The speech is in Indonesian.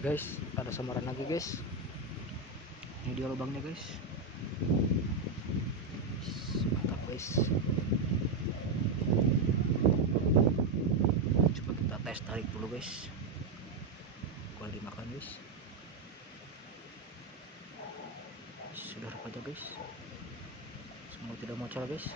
Guys, ada samaran lagi guys. Ini dia lubangnya guys. Mantap guys. Coba kita tes tarik dulu guys. Gua dimakan guys. Sudah rupanya guys. Semua tidak mau guys.